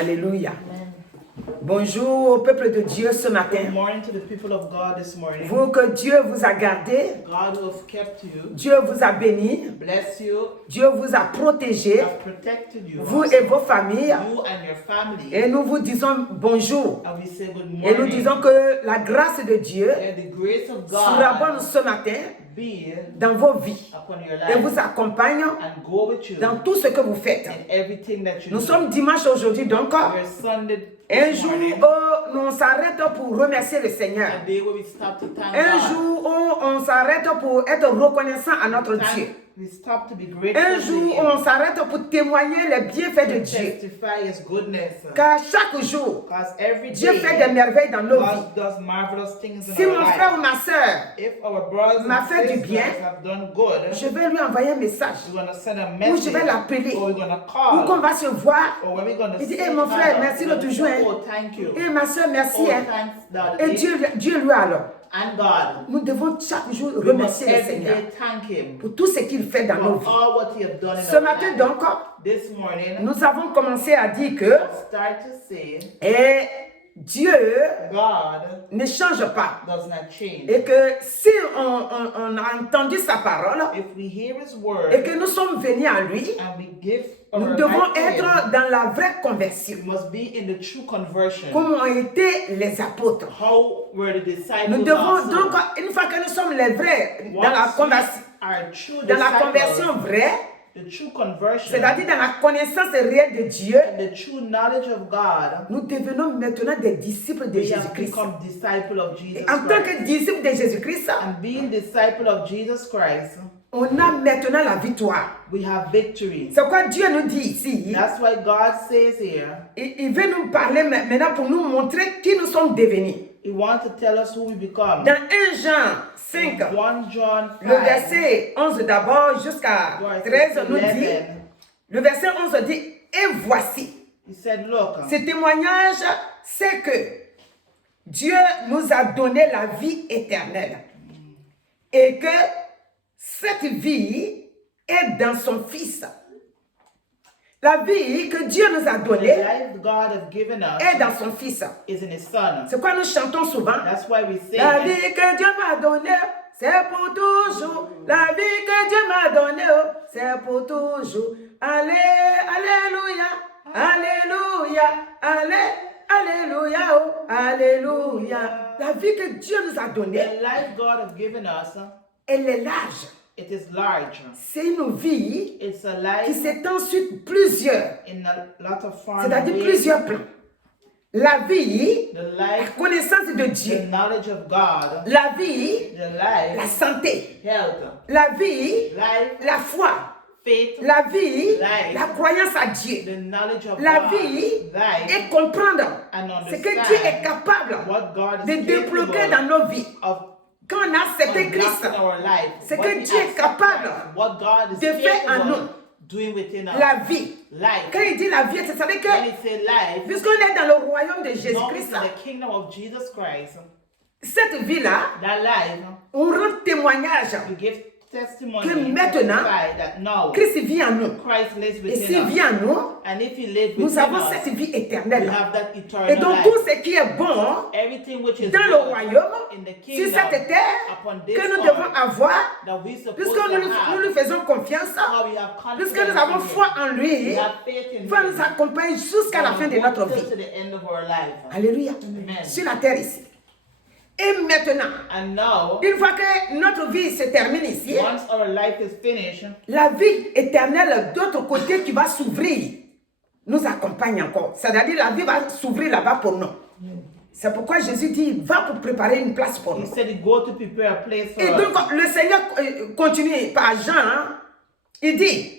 Alléluia. Bonjour au peuple de Dieu ce matin. Good morning to the people of God this morning. Vous que Dieu vous a gardé, God who has kept you, Dieu vous a béni, bless you, Dieu vous a protégé, has protected you, vous et vos familles. you and your family. Et nous vous disons bonjour. And we say good Et nous morning. disons que la grâce de Dieu Let the grace of surabonde God ce matin be dans vos vies upon your et life vous accompagne and go with you dans tout ce que vous faites. in everything that you Nous do. sommes dimanche aujourd'hui, donc We're Sunday un this jour morning, où on s'arrête pour remercier le Seigneur. a day where we stop to thank Un God. jour où on s'arrête pour être reconnaissant à notre Dieu. We stop to be grateful Un to jour où Him, on s'arrête pour témoigner les bienfaits de to Dieu. testify His goodness. Car chaque jour, Because every Dieu fait day, des merveilles dans nos vies. God does marvelous things in Si our mon frère life. ou ma soeur, If our brothers m'a and fait du sisters bien, have done good, je vais lui envoyer un message. we're going to send a Ou message, je vais l'appeler. or we're going to Ou qu'on call, va se voir. or when we're going to Il dit, say hey, mon frère, Father, merci we're de gonna toujours. say, Hein. oh, thank you. Et ma soeur, merci. Oh, Hein. thanks, Et Daddy. Dieu lui alors. And God, Nous devons chaque jour we must remercier le every Seigneur day thank Him pour tout ce qu'il fait dans nos for vies. all what He has done in Ce our matin life. donc, This morning, nous avons commencé à dire que start to say, et Dieu God ne change pas. does not change. Et que si on a entendu sa parole If we hear His word et que nous sommes venus à lui, and we give nous our devons life to Him, être dans la vraie conversion, we must be in the true conversion. comme ont été les apôtres. How were the disciples Nous devons also? donc, une fois que nous sommes les vrais, dans la Once we conversion, are true dans la disciples, conversion vraie, the true conversion, c'est-à-dire dans la connaissance réelle de Dieu, and the true knowledge of God, nous devenons maintenant des disciples de we have Jésus-Christ. become disciple of Jesus Et en tant Christ. que disciple de Jésus-Christ, And being disciple of Jesus Christ, on a maintenant la victoire. we have victory. C'est quoi Dieu nous dit ici. That's why God says here, Il veut nous parler maintenant pour nous montrer qui nous sommes devenus. He wants to tell us who we become. Dans 1 Jean 5, 1 John 5, le verset 11 d'abord jusqu'à 13 nous dit, 11, le verset 11 dit, et voici, He said, look, ce témoignage, c'est que Dieu nous a donné la vie éternelle et que cette vie est dans son Fils. La vie que Dieu nous a the donnée life God has given us est dans son Fils. is in His Son. C'est quoi nous chantons souvent? That's why we say La vie que Dieu m'a donnée, c'est pour toujours. La vie que Dieu m'a donnée, oh, c'est pour toujours. Allez, alléluia, alléluia, allez, alléluia, oh, alléluia. La vie que Dieu nous a donnée, the life God has given us, elle est large. it is large. C'est une vie It's a qui life s'étend sur plusieurs, in a lot of forms. c'est-à-dire plusieurs plans. La vie, The la life, connaissance de the Dieu, knowledge of God, la vie, the la life, santé, health, la vie, life, la foi, faith, la vie, Life. la croyance à Dieu, the knowledge of la God, vie life, et comprendre and ce que Dieu est understand capable what God de is débloquer capable dans nos vies. of Quand on a accepté Christ, unlocking our life. c'est What que we Dieu est accept capable Christ, what God is de faire en capable nous of doing within us. la vie. Life. Quand il dit la vie, c'est-à-dire When que he say life, puisqu'on est dans le royaume de now Jésus-Christ, in the kingdom of Jesus Christ, cette vie-là, that life, on rend témoignage we give testimony que maintenant, testify that now Christ vit en nous. Christ lives Et within s'il us. vit en nous, And if he lives nous within avons us, cette vie we éternelle. have that Et eternal donc life. tout ce qui est bon Everything which is dans le good royaume, in the sur kingdom, cette terre, upon this que nous earth, devons avoir, that we supposed puisque to nous have, lui faisons confiance, how we have puisque confidence nous avons in him. foi en lui, We have faith in va him. nous accompagner jusqu'à la fin de notre Till vie. to the end of our life. Alléluia. Amen. Sur la terre ici. Et maintenant, And now, une fois que notre vie se termine ici, once our life is finished, la vie éternelle d'autre côté qui va s'ouvrir nous accompagne encore. C'est-à-dire la vie va s'ouvrir là-bas pour nous. C'est pourquoi Jésus dit, va pour préparer une place pour he nous. said he go to prepare a place for Et us. donc le Seigneur continue par Jean, hein, il dit,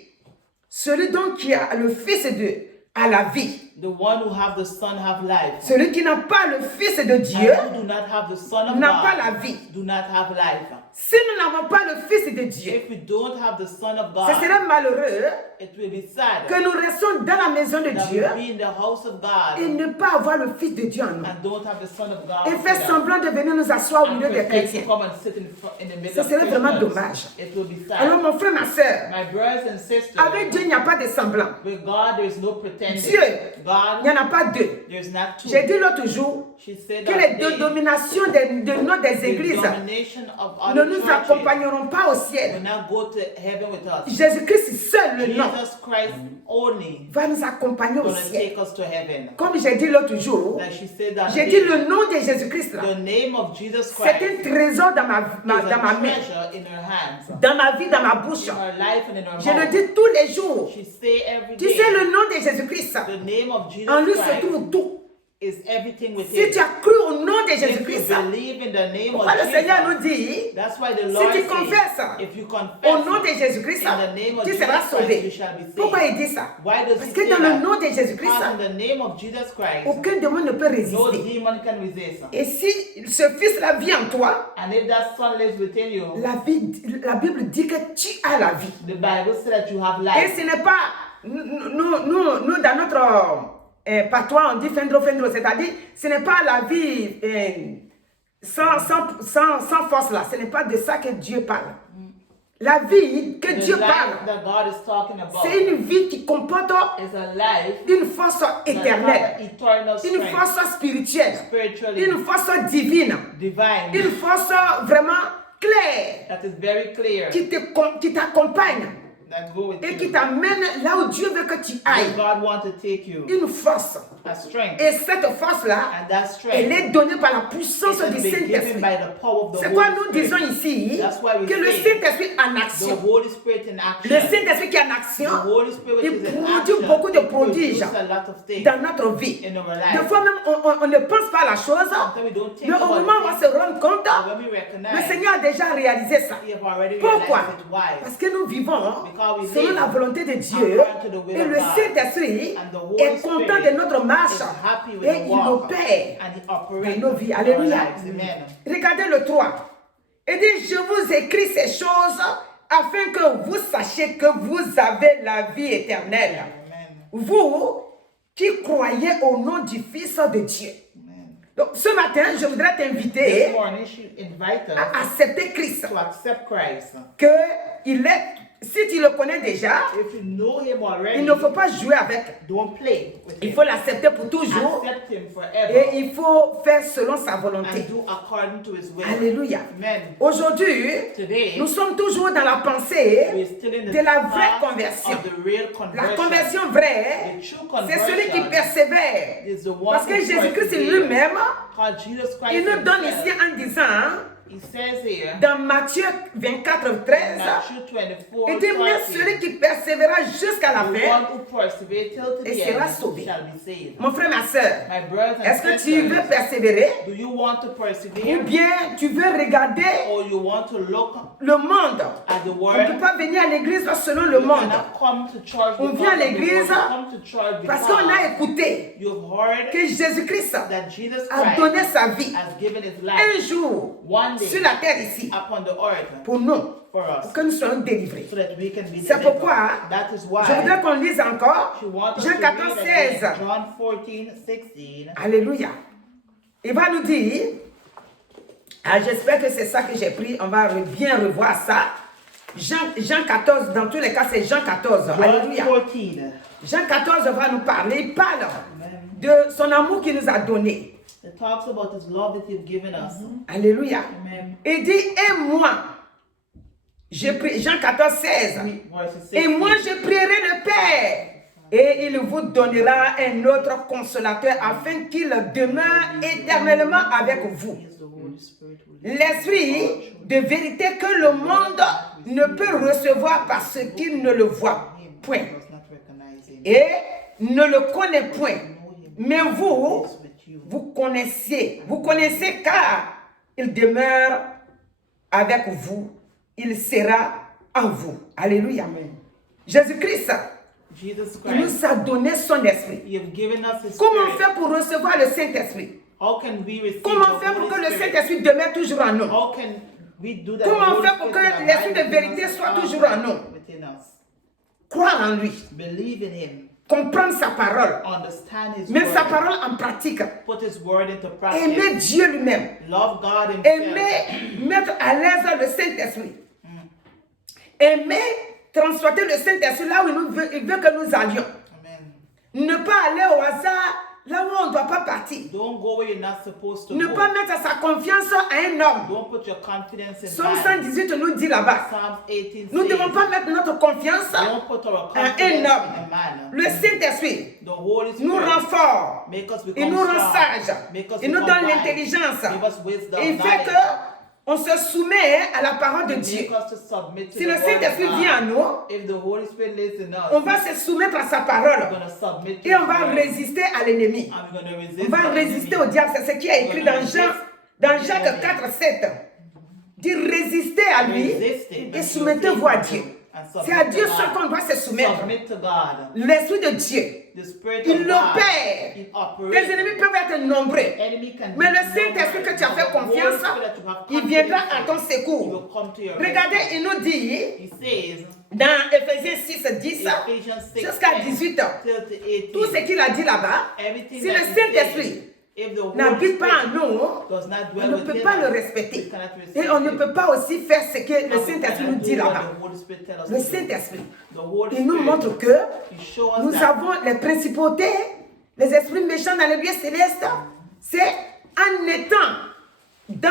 celui donc qui a le Fils de a la vie. The one who have the Son have life. Celui qui n'a pas le Fils de Dieu And who do not have the Son of n'a pas God la vie. do not have life. si nous n'avons pas le Fils de Dieu, if we don't have the Son of ce God, serait malheureux it will be sad que nous restions dans la maison de that Dieu we be in the house of et God ne pas avoir le Fils de Dieu en nous. and don't have the Son of God Et faire in us. semblant de venir nous asseoir au And milieu des pretend to chrétiens. come and sit in the middle Ce of serait vraiment Christians. dommage. It will be sad. Alors mon frère, ma soeur, My brothers and sisters, avec Dieu, il n'y a pas de semblant. with God there is no pretending. Dieu, il God, n'y en a pas deux. there's not two. J'ai dit l'autre jour She said que that les they- dominations de nos des the églises domination of ne other nous churches accompagneront pas au will ciel. not go to heaven with us. Jésus-Christ seul, le nom, Jesus Christ only va nous accompagner au going to ciel. take us to heaven. Comme j'ai dit l'autre jour, Like she said that j'ai day, dit le nom de Jésus-Christ là. the name of Jesus C'est Christ un trésor dans is dans a ma main, treasure in her hands, dans ma vie, dans ma bouche. in her life and in her Je le mouth. dis tous les jours. She say every Tu day, sais, le nom de Jésus-Christ, the name of Jesus en lui se Christ trouve tout. is everything Si within. tu as cru au nom de If you Jésus-Christ, believe in the name pourquoi of le Seigneur nous Jesus, dit, that's why the si Lord tu says, confesses if you au confess nom de Jésus-Christ, in the name of tu Jesus seras Christ, you sauvé. shall be saved. Pourquoi il dit ça? Why does Parce he que say dans le that? nom de Jésus-Christ, Because in the name of Jesus Christ, aucun démon ne peut no résister. demon can resist. Et si ce Fils-là vit en toi, And if that son lives within you, la Bible dit que tu as la vie. the Bible says that you have Et life. ce n'est pas, nous dans notre patois, on dit fendro, c'est-à-dire, ce n'est pas la vie sans force là. Ce n'est pas de ça que Dieu parle. La vie que The Dieu life parle, that God is talking about c'est une vie qui comporte is a life une force that éternelle, has eternal une strength, force spirituelle, spiritually une force divine, divine, une force vraiment claire that is very clear, qui t'accompagne that go with et qui you. t'amène là où Dieu veut que tu Where ailles. God wants to take you, Une force. a strength. Et cette force-là, And that elle strength est donnée par la puissance is du been given Saint-Esprit. by the power of the C'est quoi Holy nous Spirit. disons ici? That's why we Que le say Saint-Esprit en The action. Holy Spirit in Le action. Saint-Esprit qui est en The action, Holy Spirit il is in produit action. beaucoup de It prodiges produces a lot of things dans notre vie. in our Des life. fois même, on ne pense pas à la chose, Sometimes we don't think mais au about moment où on it. se rend compte, But when we le recognize, Seigneur a déjà réalisé ça. we have already Pourquoi? realized it. Why? Parce que nous vivons Because we selon live la volonté de Dieu according to the will et of le God. Saint-Esprit And the Holy est content Spirit de notre marche is happy with et the il walk opère and it dans operates nos vies. in our Alléluia. lives. Amen. Regardez le 3. Il dit, je vous écris ces choses afin que vous sachiez que vous avez la vie éternelle. Amen. Vous qui croyez au nom du Fils de Dieu. Amen. Donc ce matin, je voudrais This t'inviter morning, she invited à us accepter Christ. to accept Christ. Que il est, si tu le connais déjà, If you know Him il already, ne faut pas jouer avec. don't play with Il Him. faut l'accepter pour toujours. Accept Him Et forever il faut faire selon sa volonté. and do according to His will. Alléluia. Amen. Aujourd'hui, Today, nous sommes toujours dans la pensée we're still in the de la vraie path conversion. of the real La conversion. conversion vraie, The true c'est celui qui conversion persévère. is the one Parce que who Jésus-Christ perseveres. lui-même, Because Jesus Christ il nous donne himself, ici en disant, he says here, dans Matthieu 24, 13, Matthew 24, il dit, mais 30, celui qui persévérera jusqu'à la the fin, one who perseveres till to et the sera end sauvé. shall be saved. Mon frère, ma soeur, My brothers and est-ce que tu veux sisters, persévérer do you want to ou persevere bien tu veux regarder or you want to look le monde? at the On ne peut world? pas venir à l'église selon le You monde. cannot come to church On because vient à of the l'église world. You come to church Parce qu'on a because écouté you've heard que Jésus-Christ that Jesus a donné Christ sa vie has given his un life jour one day sur la terre ici upon the earth pour nous, for pour us que nous soyons délivrés. so that we can be C'est delivered. pourquoi That is why je voudrais qu'on lise encore she wants us Jean to 14, read again 16. John 14:16. Alléluia. Il va nous dire, j'espère que c'est ça que j'ai pris, on va bien revoir ça. Jean 14, dans tous les cas, c'est Jean 14. John Alléluia. 14. Jean 14 va nous parler, il parle de son amour qu'il nous a donné. It talks about his love that he's given us. Alléluia. Amen. Il dit, et moi, Jean 14, 16. Verse Et 16. moi, je prierai le Père, et il vous donnera un autre consolateur afin qu'il demeure éternellement avec vous. Is the Holy Spirit who L'Esprit de vérité que le monde ne peut recevoir parce qu'il ne le voit point does not recognize him. et ne le connaît point. Mais vous, Is with you. vous connaissez car il demeure avec vous, il sera en vous. Alléluia. Jésus-Christ, Jesus il Christ, nous a donné son esprit. you have given us his Comment spirit. faire pour recevoir le Saint-Esprit? How can we receive Comment the faire pour Holy que le Spirit? Saint-Esprit demeure toujours en nous? How can We do that. Comment The Holy faire pour que Spirit will l'esprit de abide vérité within us soit and toujours en abide nous? within us. Croire en lui, Believe in Him. comprendre sa parole, Understand His mettre sa word. parole en pratique, Put His word into practice. aimer Dieu lui-même, Love God Himself. aimer mettre à l'aise le Saint-Esprit, aimer transporter le Saint-Esprit là où il veut que nous allions. Amen. Ne pas aller au hasard là où on ne doit pas partir. Don't go where you're not supposed to Ne go. pas mettre sa confiance à un homme. Don't put your confidence in Psaume man. 118 nous dit là-bas. Psalms 18 Nous ne devons says, pas mettre notre confiance don't put our à confidence un in a homme. man. Le Saint-Esprit The Holy nous Spirit rend forts. make us Il become nous rend strong. sages. Make us Il nous become donne wise. l'intelligence. Give us wisdom, Et il fait knowledge. que on se soumet à la parole de Make Dieu. us to submit to Si the le word Saint-Esprit of God. vient à nous, If the Holy Spirit lives in us, on va se soumettre à sa we're parole. going to submit to Et on His va word. résister à l'ennemi. And we're going to On resist va the résister enemy. au diable. C'est ce qui est écrit dans Jacques 4, 7. Dit résister à lui et soumettez-vous à Dieu. C'est à Dieu seul qu'on doit se soumettre. Submit to God. L'Esprit de Dieu, The Spirit il of God, opère. it Tes operates. ennemis peuvent être nombreux. Enemy can Mais be le Saint-Esprit numbered. que tu as fait The Holy confiance, Spirit that you have il viendra confidence à in, ton he secours. will come to your Regardez, rescue. il nous dit He says, dans Ephésiens 6, 10 Ephesians 6, jusqu'à 18 ans, till to 18, tout ce qu'il a dit là-bas, everything si that le he Saint-Esprit says, if the Holy n'habite pas en Spirit nous, does not on dwell ne peut within pas le us, respecter. we cannot receive Et on ne him. peut pas aussi faire ce que le And we Saint-Esprit cannot nous dit do what là-bas. the Holy Spirit tells us Le to do. Saint-Esprit, The Holy il nous Spirit, montre que he shows us nous that avons les principautés, les esprits méchants dans les lieux célestes. C'est en étant dans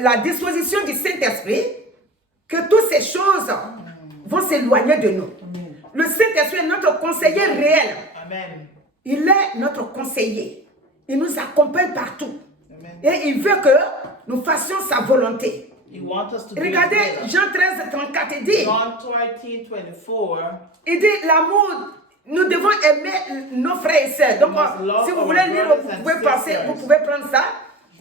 la disposition du Saint-Esprit que toutes ces choses vont s'éloigner de nous. Le Saint-Esprit est notre conseiller réel. Amen. Il est notre conseiller. Il nous accompagne partout. Amen. Et il veut que nous fassions sa volonté. He wants us to do his Regardez, will. Jean 13, 34, il dit, John 13, 24, il dit l'amour, nous devons aimer nos frères et sœurs. Donc, must love si vous our voulez lire, brothers vous and pouvez passer, sisters. vous pouvez prendre ça.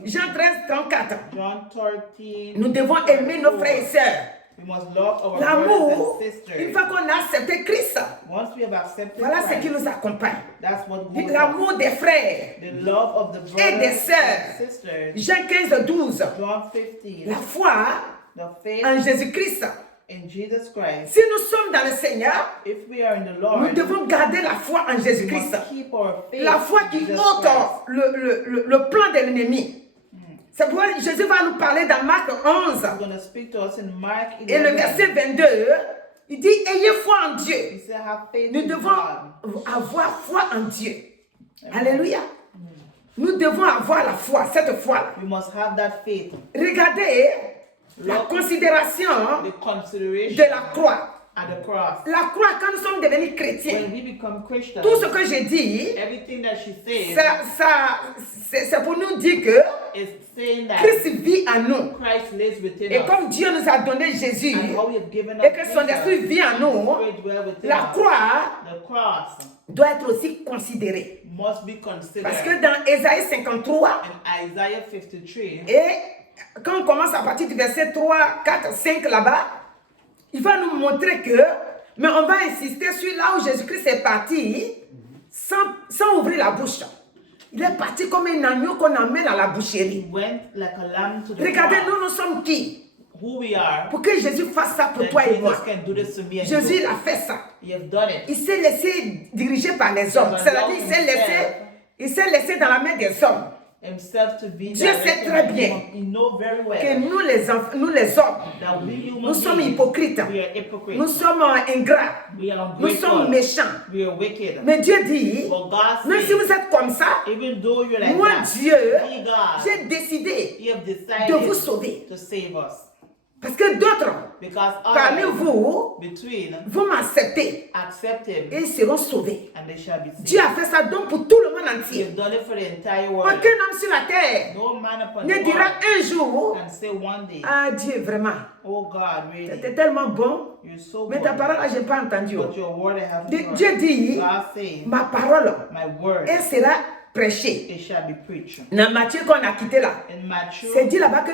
Jean 13, 34. John 13, Nous devons aimer nos frères et sœurs. we must love our brothers L'amour, and une sisters. fois qu'on a accepté Christ, Once we have accepted voilà ce qui Christ, nous accompagne. that's what goes on. L'amour des frères. The love of the Et brothers des sœurs. and sisters. Jean 15, 12. John 15, La foi the faith en Jésus-Christ. in Jesus Christ. Si nous sommes dans le Seigneur, If we are in the nous Lord, devons garder la foi en we Jésus-Christ. must keep our faith La foi in qui Jesus ôte Christ. le plan de l'ennemi. C'est pourquoi Jésus va nous parler dans Marc 11 He's going to speak to us in Mark 11. et le verset 22. Il dit, ayez foi en Dieu. He said, have faith Nous in devons God. avoir foi en Dieu. Alléluia. Nous devons avoir la foi, cette foi-là. We must have that faith. Regardez la considération The consideration de la croix. at the cross. La croix, quand nous sommes devenus chrétiens, When we become Christians, tout ce que j'ai dit, everything that she says c'est pour nous dire que is saying that Christ vit en nous. Christ lives within Et us. comme Dieu nous a donné Jésus, And how we have given us et que son Jesus, esprit vit en nous, Spirit dwell within la us. croix The cross doit être aussi considérée. must be considered. Parce que dans Ésaïe 53, In Isaiah 53, et quand on commence à partir du verset 3, 4, 5 là-bas, il va nous montrer que, mais on va insister sur là où Jésus-Christ est parti sans ouvrir la bouche. Il est parti comme un agneau qu'on amène à la boucherie. he went like a lamb to the Regardez, cross. nous sommes qui? Who we are, Pour que Jésus fasse ça pour that toi et moi. Jesus can do this to me and Jésus, you. il a fait ça. He has done it. Il s'est laissé diriger par les hommes. C'est-à-dire, il s'est laissé dans la main des hommes. Himself to be Dieu sait directed très by bien him. He knows very well Que nous les hommes, that we human nous sommes beings, hypocrites. we are hypocrites. Nous sommes ingrats. We are Nous ungrateful. sommes méchants. We are wicked. Mais Dieu dit, But God même says, si vous êtes comme ça, even though you're like moi, that, Dieu, me, God, j'ai décidé He have de decided vous sauver. to save us. Parce que d'autres, Because parmi others vous, between vont m'accepter accept Him et ils seront sauvés. and they shall be Dieu saved. a fait ça donc pour tout le monde He entier. has done it for the entire world. Aucun homme sur la terre No man upon ne the dira earth un jour, can say one day, ah Dieu, vraiment, oh God, really, t'es tellement bon, you're so mais ta good. parole, là, je n'ai pas entendu. But your word I have heard. Dieu dit, God says, ma parole, my word, elle sera prêchée. it shall be preached. Dans Matthieu qu'on a quitté là, In Matthew, c'est dit là-bas que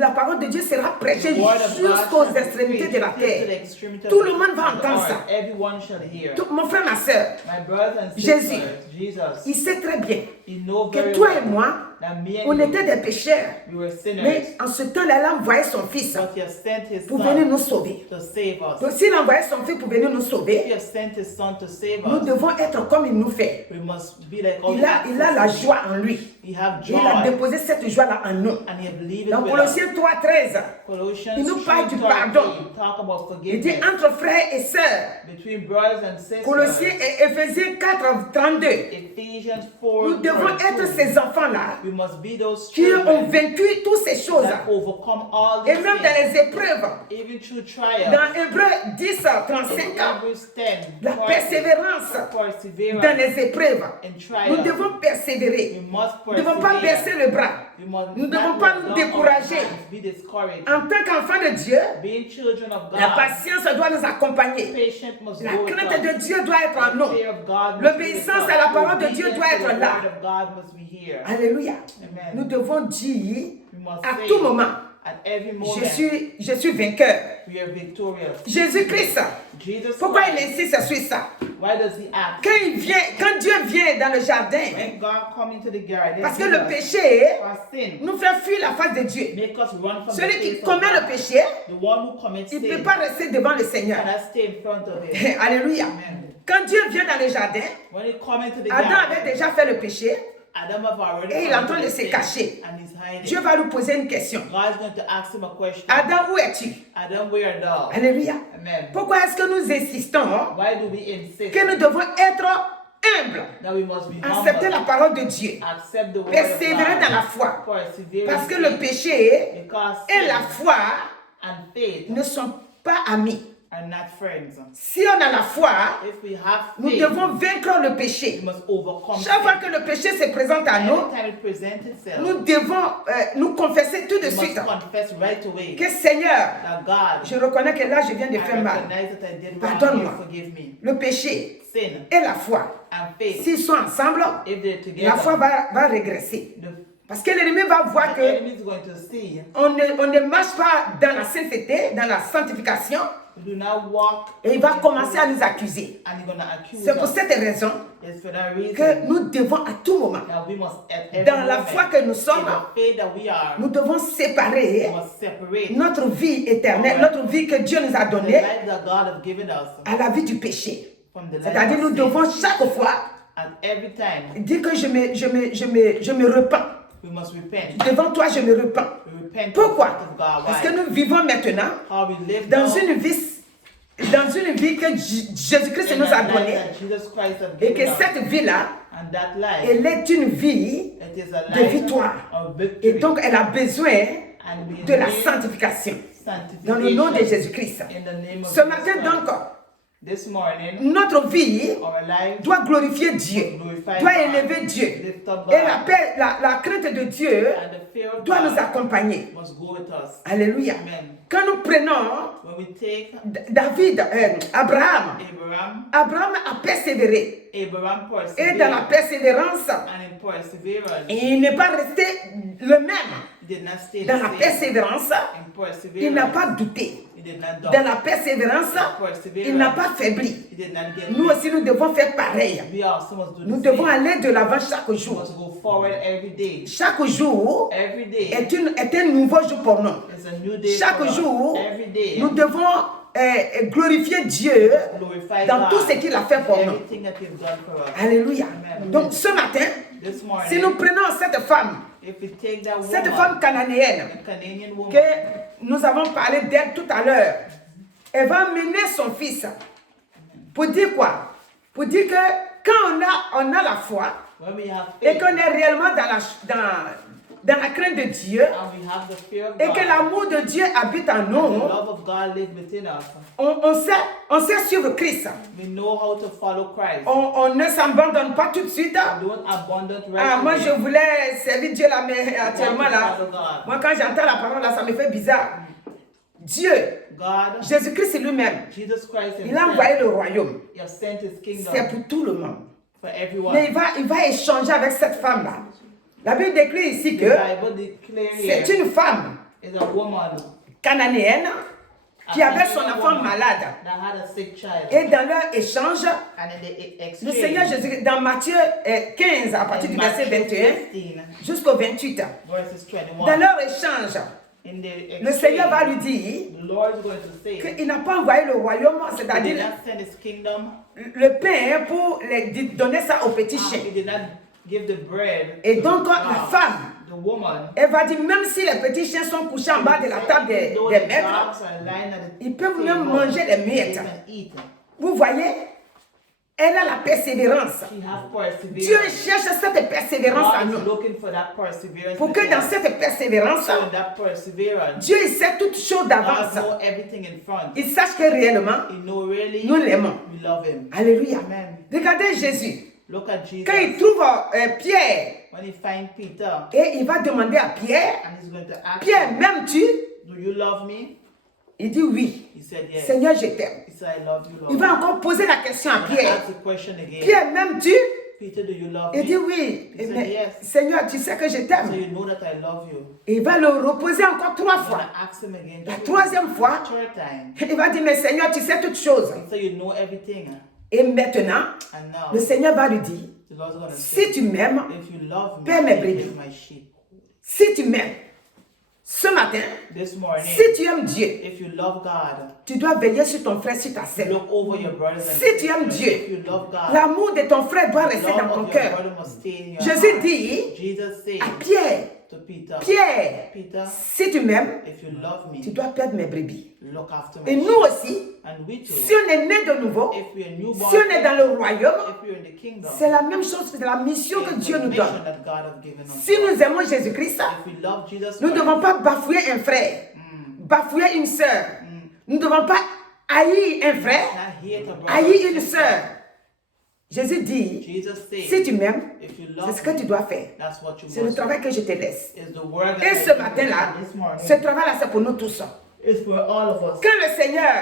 la parole de Dieu sera prêchée the word of God jusqu'aux shall be extrémités de la preached to the terre. extremity of Tout the- le monde va of the entendre earth. ça. Everyone shall hear. Mon frère, ma soeur, My brothers and Jésus, sisters, Jesus, il sait très bien He knows que very toi well et moi, that me and on you, était des pécheurs. we were sinners. Mais en ce temps, il a envoyé son fils But he has sent his pour venir son nous sauver. to save us. Donc s'il a envoyé son fils pour venir nous If he sauver, has sent his son to save nous us, devons être comme il nous fait. we must be like how Il a la joie en lui. He have Et il a joy déposé cette joie-là en nous. and he believed Dans with us. Colossiens 3:13, Colossians il nous parle du 3:13 pardon. talk about il dit forgiveness entre frères et sœurs. between brothers and sisters. Colossiens et Éphésiens 4:32. Ephesians 4. Nous devons être ces enfants-là We must be those qui ont children vaincu toutes ces choses. that overcome all Et these même dans things, les épreuves. even through trials. Dans Hébreux 10, In 35, Hebrews 10, la persévérance perseverance dans les épreuves. in Nous trials. devons We persévérer. must Nous ne devons pas baisser le bras. We must Nous ne devons not pas let nous down décourager. our hands, be discouraged. En tant qu'enfants de Dieu, Being children of God, la patience doit nous accompagner. patient must La go with crainte us. de Dieu doit être en The nous. fear of God must L'obéissance be with à la us. parole de Dieu Obedience doit to être the là. word of God must be here. Alléluia. Amen. Nous devons dire We must à say tout moment, at every moment, je suis vainqueur. we are victorious. Jésus-Christ, Jesus pourquoi il Christ, insiste sur ça? why does he act? Quand Dieu vient dans le jardin, When God come into the garden, parce que Jesus, le péché our sin, nous fait fuir la face de Dieu. make us run from Celui the qui face commet of le God. péché, The one who commits il ne sin peut pas rester devant le Seigneur. cannot stay in front of him. Alléluia. Amen. Quand Dieu vient dans le jardin, When he come into the Adam garden, avait déjà fait le péché Adam have already et il est en committed train de the se sin, cacher. and he's hiding. Dieu va lui poser une question. God is going to ask him a question. Adam, où es-tu? Adam, where art thou? Alléluia. Amen. Pourquoi est-ce que nous insistons Why do we insist que nous devons être humbles, that we must be accepter humble, la parole de Dieu, accept the word persévérer of dans la God, foi? persevere Parce in que le faith, péché because et sin la foi and faith ne sont pas amis. are not friends. Si on a la foi, If we have nous faith, devons vaincre le we péché. must overcome Chaque fois sin. que le péché se présente à nous, Anytime it presents itself, nous devons nous confesser tout de we suite must confess right away que Seigneur, that God, je reconnais que là je viens de I faire mal. recognize that I did wrong. Pardonne-moi. Here, forgive me. Le péché Sin et la foi, and faith, s'ils sont ensemble, if they're la foi together, va régresser. the Parce que l'ennemi va voir the que enemy is going to see on ne marche pas dans la sainteté, dans la sanctification, we do not walk, et il va commencer à nous accuser. and he's going to accuse C'est pour us. cette raison It's for that reason que nous devons à tout moment, that we must, at every dans la moment, foi que nous in sommes, the faith that we are, nous devons we séparer must separate notre vie éternelle, notre vie que Dieu nous a the donnée, life that God has given us à la vie du péché. from the life C'est-à-dire, nous of sin. devons chaque fois And every time dire que je me repens. we must repent. Devant toi, je me repens. We repent Pourquoi? in front of God. Parce Why? que nous vivons maintenant How we live dans now, une vie que Jésus-Christ in nous a that life donnée. that Jesus Christ has Et que given us. cette vie-là, And that life, elle est une vie it is a de life victoire. of Et victory. donc, elle a besoin And we de la need sanctification. sanctification Dans le nom de Jésus-Christ. in the name of Ce Jesus matin, Christ. donc, This morning, notre vie our life doit glorifier Dieu, glorify doit God, élever Dieu. lift up Et God, la crainte de Dieu and the fear of doit nous God accompagner. must go with us. Alléluia. Amen. Quand nous prenons When we take David, Abraham Abraham a persévéré. Et dans la persevered, persévérance, and in perseverance, il n'est pas resté le même. he did not stay Dans the la same. persévérance, In il n'a perseverance, pas douté. he did not Dans doubt. la persévérance, il n'a pas faibli. He did not get Nous weak. aussi, nous devons faire pareil. We also must do Nous the devons same. aller de l'avant chaque We jour. must go forward every day. Chaque jour Every day est un nouveau jour pour nous. is a new day Chaque for us. jour, Every day, nous devons glorifier Dieu glorify dans God tout ce qu'il a fait pour nous. everything that He's done for us. Alléluia. Amen. Donc ce matin, This morning, si nous prenons cette femme if we take that woman, cananéenne, a Canadian woman, que nous avons parlé d'elle tout à l'heure, elle va mener son fils. Pour dire quoi? Pour dire que quand on a la foi when we have et faith qu'on est réellement dans la crainte de Dieu and we have the fear of et God, que l'amour de Dieu habite en the nous, love of God lives within us, on sait suivre Christ. we know how to follow Christ. On ne s'abandonne pas tout de suite. We don't abandon right Ah, moi away. je voulais servir Dieu là, mais actuellement là, moi quand j'entends la parole là, ça me fait bizarre. Dieu, God, Jésus-Christ lui-même, Jesus Christ il a envoyé himself, le royaume. He has sent His kingdom C'est pour tout le monde. for everyone. Mais il va échanger avec cette femme-là. La Bible décrit ici The que Bible declares c'est here une femme is a woman cananéenne qui avait son enfant malade. That had a sick child. Et dans leur échange, And in the exchange, le Seigneur Jésus, dans Matthieu 15, à partir in du verset Matthew 21 15, jusqu'au 28, verses 21, dans leur échange, in the le Seigneur va exchange, lui dire the Lord is going to say, qu'il n'a pas envoyé le royaume, He did c'est-à-dire not send His kingdom, le pain pour donner ça aux petits He chiens. did not give the bread Et to donc, the la dogs. femme, The woman, elle va dire, même si les petits chiens sont couchés en bas de la table des though the maîtres, dogs are lying at the ils peuvent table, même manger les they miettes. can eat. Vous voyez, elle a la persévérance. She have Dieu perseverance. cherche cette persévérance en God is nous. looking for that perseverance. Pour que within dans us. cette persévérance, So in that perseverance, Dieu il sait toutes choses God d'avance. knows everything in front. Il sache que réellement, He know really nous l'aimons. we love Him. Alléluia. Amen. Regardez Jésus. Look at Jesus. Quand il trouve Pierre, When he find Peter, et il va demander à Pierre, and he's going to ask Pierre, him, m'aimes-tu? do you love me? Il dit oui. He said yes. Seigneur, je t'aime. He said, I love you, Lord. Il va encore poser la question à And I Pierre. ask the question again. Pierre, m'aimes-tu? Peter, do you love Il dit me? oui. He said Mais, yes. Seigneur, tu sais que je So t'aime. you know that I love you. Il va le reposer encore 3 I'm fois. going to ask him again. La troisième fois, Third time. il va dire, mais Seigneur, tu sais toutes choses. So you know everything. Et maintenant, And now, le Seigneur va lui dire, the Lord's going to si say, tu m'aimes, if you love me, paie mes you brebis. give my sheep. si tu m'aimes, ce matin, This morning, si tu aimes Dieu, if you love God, tu dois veiller sur ton frère, sur ta sœur. look over your brothers and Si tu aimes sisters. Dieu, If you love God, l'amour de ton frère doit the rester love dans ton of your cœur. brother must stay in your Jésus heart. dit Jesus said à Pierre, to Peter, Pierre, Peter, si tu m'aimes, if you love me, tu dois perdre mes brebis. look after Et my nous sheep. aussi, And we too, si on est né de nouveau, if we are newborn, si on est dans le royaume, if we are in the kingdom, c'est la même chose, c'est la mission que it's Dieu the nous mission donne. that God has given us. Si nous aimons Jésus-Christ, If we love Jesus nous ne Christ, devons pas bafouer un frère, bafouer une sœur. Nous ne devons pas haïr un frère, not hate a brother, haïr une sœur. Jésus dit, Jesus si said, tu m'aimes, if you c'est love ce que tu me, dois faire. that's what you C'est le must travail do. que je te laisse. Is the word that Et I ce give you matin-là, this morning. ce travail-là, c'est pour nous tous. It's for all of us. Quand le Seigneur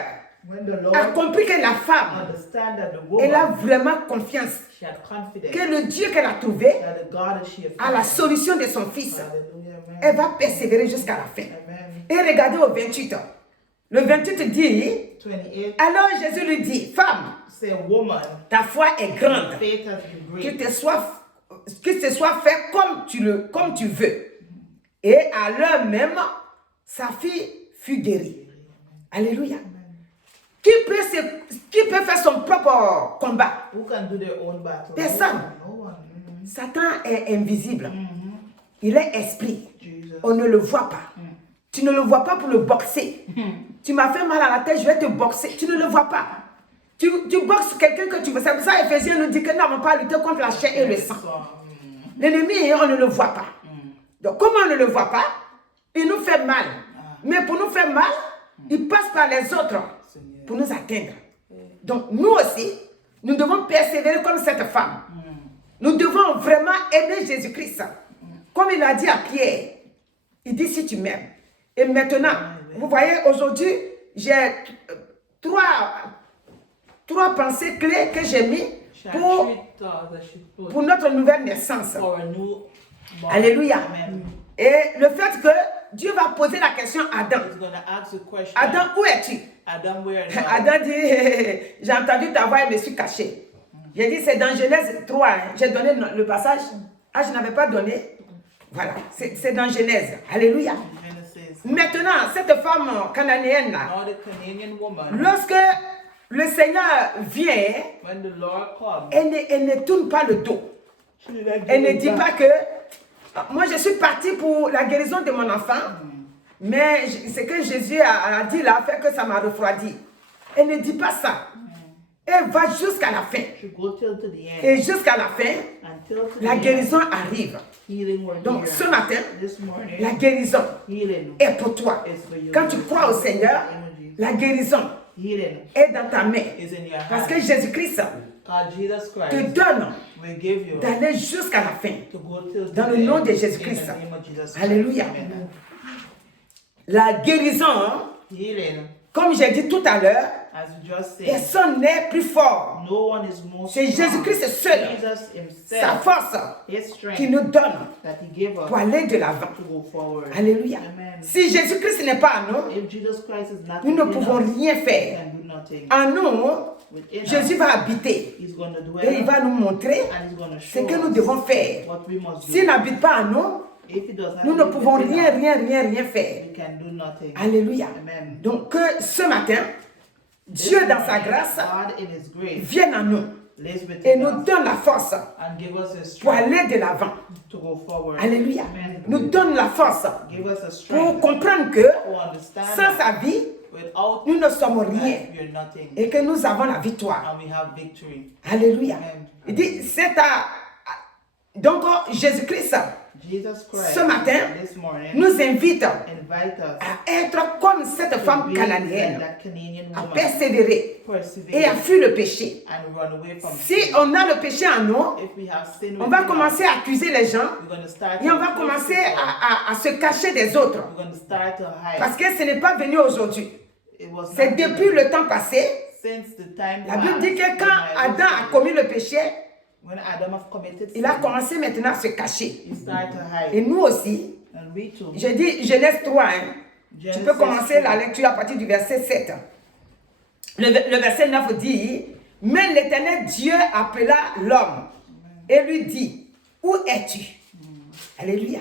When the Lord a compris que la femme, understand that the elle a woman, vraiment confiance she had confidence que le Dieu qu'elle a trouvé that the God that she had a la found. solution de son fils, Hallelujah, amen. elle va persévérer jusqu'à la fin. Amen. Et regardez au 28. Le 28 dit, 28, alors Jésus lui dit, femme, say, woman, ta foi est grande. faith has been Que great. ce soit fait comme tu veux. Et à l'heure même, sa fille fut guérie. Alléluia. Qui peut faire son propre combat? Who can do their own battle? Personne. No one. Satan est invisible. Il est esprit. Jesus. On ne le voit pas. Tu ne le vois pas pour le boxer. Tu m'as fait mal à la tête, je vais te boxer. Tu ne le vois pas. Tu boxes quelqu'un que tu veux. C'est pour ça Ephésiens nous dit que nous n'avons pas à lutter contre la chair et le sang. So, L'ennemi, on ne le voit pas. Donc, comme on ne le voit pas, il nous fait mal. Mais pour nous faire mal, il passe par les autres pour nous atteindre. Donc, nous aussi, nous devons persévérer comme cette femme. Nous devons vraiment aimer Jésus-Christ. Comme il a dit à Pierre, il dit si tu m'aimes. Et maintenant, vous voyez, aujourd'hui, j'ai trois pensées clés que j'ai mis she had pour three thoughts that she put pour notre nouvelle naissance. for a new born. Alléluia. Amen. Et le fait que Dieu va poser la question à Adam. He's going to ask the question, Adam, où es-tu? Adam, where are you? Adam dit, j'ai entendu ta voix et me suis caché. J'ai dit, c'est dans Genèse 3. Hein. J'ai donné le passage. Ah, je n'avais pas donné. Voilà, c'est dans Genèse. Alléluia. Genesis. Maintenant, cette femme cananéenne-là, Now the Canadian woman, lorsque le Seigneur vient, when the Lord comes, elle ne tourne pas le dos. she did not Elle give ne it dit back. pas que moi je suis partie pour la guérison de mon enfant, mais ce que Jésus a dit là fait que ça m'a refroidi. Elle ne dit pas ça. Elle va jusqu'à la fin. She go till to the end. Et jusqu'à la fin, Until to la the guérison arrive. end, healing will Donc be ce here. matin, This morning, la guérison healing est pour toi. is for you. Quand tu crois au Seigneur, la guérison Healing est dans ta main. is in your Parce que hand. Jésus-Christ God, Jesus te Christ donne will give you d'aller jusqu'à la fin. to go till Dans the le nom end de in Jésus-Christ. the name of Jesus Christ. Alléluia. Amen. La guérison, Healing, comme j'ai dit tout à l'heure, As you just said, Personne n'est plus fort. no one is more C'est strong. Jésus-Christ seul, Jesus sa himself, force his qui strength nous donne that he gave us pour aller de l'avant. to go forward. Alléluia. Amen. Si Jésus-Christ n'est pas en nous, If Jesus Christ is not nous ne within pouvons us, rien we faire. can do nothing. En nous, Within Jésus us, va habiter he's going to dwell et il va nous montrer and he's going to ce show que nous us devons faire. what we must S'il do. n'habite pas en nous, If he does not nous ne live pouvons within rien, us, rien faire. we can do nothing. Alléluia. Amen. Donc que ce matin, Dieu dans sa grâce God in his grace vienne en nous lives et within nous us donne la force and give us a pour strength aller de l'avant. to go forward. Alléluia. Amen. Nous donne la force Give us a pour strength comprendre que to understand sans that sa vie, without nous ne sommes that, rien we are nothing et que nous avons la victoire. and we have victory. Alléluia. Amen. Il dit, c'est à... Donc Jésus-Christ, Jesus Christ ce matin, this morning nous invite invite us à être comme cette to femme be like cananéenne, that Canadian à woman, persévérer et persevere à fuir le péché. and run away from Si sin. on a le péché en nous, If we have sin on va within commencer us, à accuser les gens we're going to start et on va to commencer people. à se cacher des autres. We're going to start to hide. Parce que ce n'est pas venu aujourd'hui. It was C'est not depuis le temps passé. since the time La Bible past, dit que when quand Adam a commis le péché, when Adam have committed il a sin, commencé maintenant à se cacher. he started to hide. Et nous aussi, And we too. je dis Genèse 3, hein. Tu Genesis peux commencer 3. la lecture à partir du verset 7. Le verset 9 dit, mais l'Éternel Dieu appela l'homme et lui dit, où es-tu? Alléluia.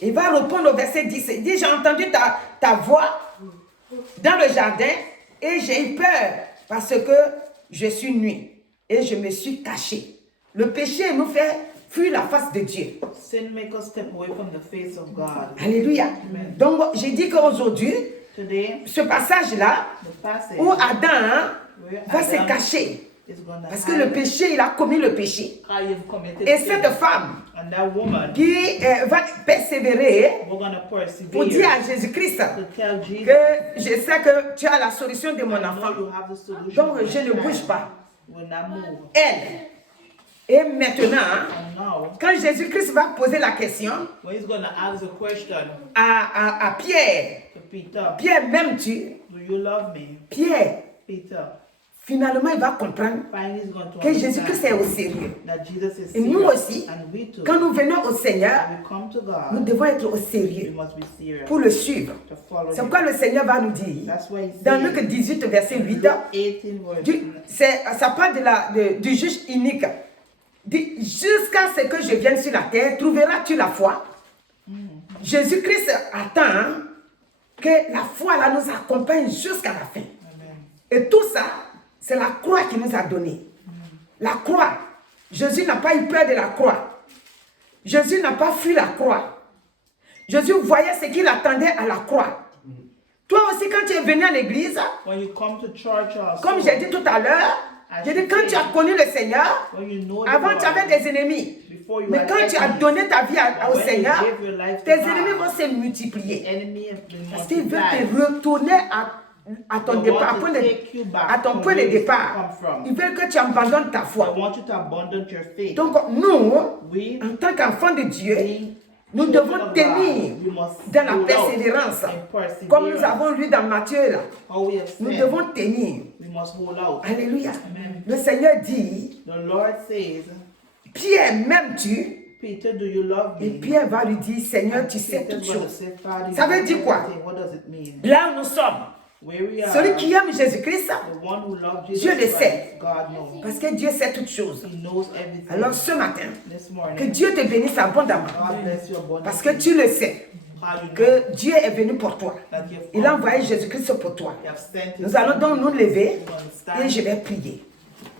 Il va répondre au verset 10. Il dit, j'ai entendu ta voix dans le jardin et j'ai eu peur parce que je suis nu et je me suis caché. Le péché nous fait fuir la face de Dieu. Sin make us step away from the face of God. Alléluia. Donc, j'ai dit qu'aujourd'hui, Today, ce passage-là, the passage où Adam where va se Adam cacher. is going to Parce que le hide péché, il a commis le péché. how you've committed Et sin. cette femme And that woman, qui va persévérer we're going to pour dire persevere à Jésus-Christ to tell Jesus que je sais que tu as la solution de mon I know enfant. you have the solution. Donc, to je ne my bouge child. pas. Will not move. Elle. Et maintenant, And now, quand Jésus-Christ va poser la question when he's going to ask the question à Pierre, to Peter, Pierre, m'aimes-tu? do you love me? Pierre, Peter, finalement, il va comprendre finally he's going to que Jésus-Christ est au sérieux. that Jesus is Et nous serious. aussi, And we too, quand nous venons au Seigneur, when we come to God, nous devons être au we sérieux must be serious pour le suivre. to follow C'est him. pourquoi le Seigneur va nous dire, That's why he dans says Luc 18, verset 8, Luke 18 verse ça parle du juge unique. Dit, jusqu'à ce que je vienne sur la terre, trouveras-tu la foi? Jésus-Christ attend que la foi là nous accompagne jusqu'à la fin. Amen. Et tout ça, c'est la croix qui nous a donné. La croix. Jésus n'a pas eu peur de la croix. Jésus n'a pas fui la croix. Jésus voyait ce qu'il attendait à la croix. Toi aussi, quand tu es venu à l'église, When you come to church also, comme j'ai dit tout à l'heure, j'ai dit quand tu as connu le Seigneur, when you know the avant Lord, tu avais des ennemis. before you Mais had quand tu as enemies, donné ta vie au when you Seigneur, gave your life to tes God, ennemis vont se multiplier. enemy have been Parce qu'il veut multiplied. te retourner à ton They départ, want to take you back à ton from point de where you départ. come from. Ils veulent que tu abandonnes ta I foi. want you to abandon your faith. Donc nous, We, en tant qu'enfants de Dieu, being nous children devons of tenir God, we must dans la hold out persévérance. in perseverance. Comme nous avons lu dans Matthieu, là, How we have nous said, devons tenir. we must hold out. Alléluia. Amen. Le Seigneur dit, The Lord says, Pierre, m'aimes-tu? Peter, do you love Et me? Pierre va lui dire, Seigneur, tu sais Peter's toutes gonna choses. say, Father, Ça you veut know dire quoi? everything. What does it mean? Là où nous sommes, Where we are, celui qui aime Jésus-Christ, the one who loves Jesus Dieu le Christ, sait. God knows. parce que Dieu sait toutes choses. He knows everything. Alors ce matin, This que morning, Dieu te bénisse abondamment. God bless you abundantly. Parce que tu le sais, How you know que Dieu est venu pour toi. that you have Il a come. envoyé Jésus-Christ pour toi. You have sent His Nous allons Son. donc nous lever We're gonna et stand. je vais prier.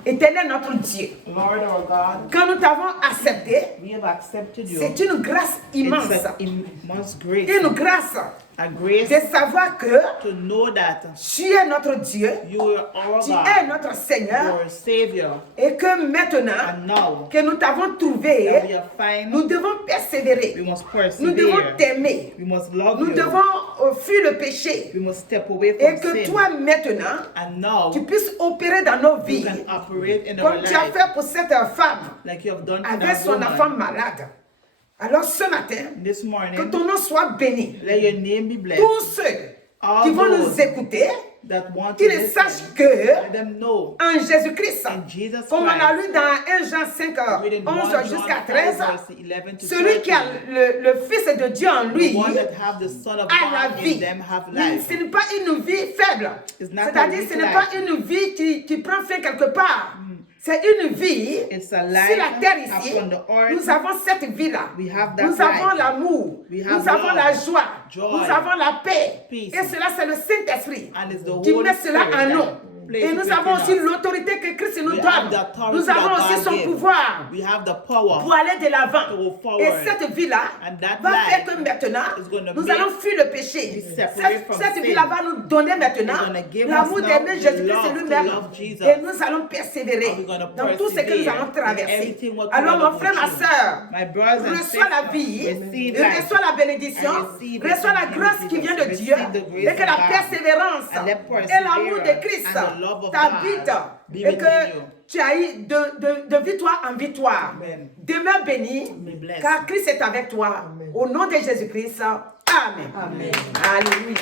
Éternel notre Dieu, Lord our God, quand nous t'avons accepté, we have accepted you. c'est une grâce immense. It's an immense grace. Une grâce A grace de savoir que to know that tu es notre Dieu, you are our tu God, es notre Seigneur your Savior, et que maintenant and now que nous t'avons that we trouvé, are fine, nous devons persévérer. we must Nous devons persevere. t'aimer. We must love Nous you. devons fuir le péché. We must step away Et from que sin. toi maintenant, And now tu puisses opérer dans nos you vies. can operate in our Comme tu as life fait pour cette femme like you have done for avec that son enfant woman. malade. Alors ce matin, This que morning, ton nom soit béni. let your name be blessed. Tous ceux All qui vont those nous écouter, that want to qu'ils listen, sachent que let them know en Jésus-Christ, in Jesus comme on a Christ, lu dans 1 Jean 5, read in 11 1 John jusqu'à 5, 13, verse 11 to celui qui a 13, le Fils de Dieu en lui the one that have the Son of a la God vie. in them have life. Ce n'est pas une vie faible. It's not a C'est-à-dire, weak ce n'est life. pas une vie qui prend fin quelque part. C'est une vie It's a sur life la terre ici. upon the earth. Nous avons cette vie-là. We have that Nous avons life. l'amour. We Nous have avons love, la joie. joy, Nous avons la paix. peace. Et cela, c'est le Saint-Esprit And it's the qui Holy met cela Spirit en nous. that places Et nous it avons within aussi us. l'autorité que Christ nous We donne. have the authority Nous avons that aussi God son gives. pouvoir We have the power pour aller de to l'avant. go forward. Et cette vie-là And that va life faire que maintenant, is gonna nous make allons fuir le péché. be separate from Cette sin. vie-là va nous donner maintenant It's gonna give l'amour us now d'aimer the Jésus-Christ love to lui-même. love Jesus. Et nous allons persévérer And we're gonna dans tout ce que nous persevere allons in traverser. everything what we Alors, are mon frère, ma going through. soeur, My brothers and reçois la sisters, vie, receive et life. reçois la bénédiction, And receive it reçois in la the name grâce of qui Jesus. vient de Dieu, Receive the grace et que of la God. persévérance And let et l'amour de perseverance Christ and the love of t'habitent, God be et within que you. tu ailles de victoire en victoire. Amen. Demeure béni, Be blessed. car Christ est avec toi. Au nom de Jésus-Christ, Amen. Amen. Alléluia.